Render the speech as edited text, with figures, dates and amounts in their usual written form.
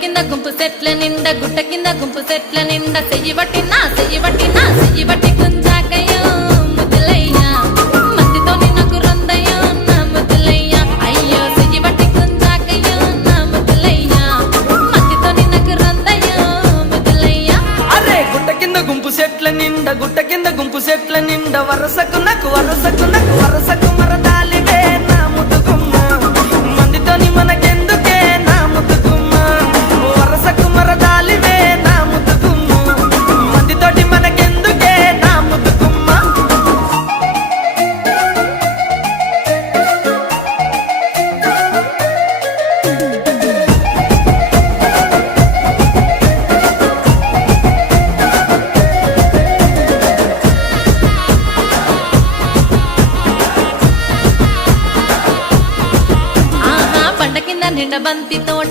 కింద గుంపు సెట్ల నిండా గుట్ట కింద గుంపు సెట్ల నిండా చెయ్యి బట్టి గుంజాకయ్యో ముద్దులయ్యా మందితో నాకు రొందయ్యో నా ముద్దులయ్యా అయ్యో చెయ్యి బట్టి గుంజాకయ్యో నా ముద్దులయ్యా మందితో నాకు రొందయ్యో ముద్దులయ్యా అరే గుట్ట కింద గుంపు సెట్ల నిండా వరసకు మరదాలివే నా ముద్దుగుమ్మ మందితోని మనకెందుకే నా ముద్దుగుమ్మ వరసకు మరదాలివే నా ముద్దుగుమ్మ మందితోటి మనకెందుకే నా ముద్దుగుమ్మ ఆహా పంట కింద నిండా బంతి తోట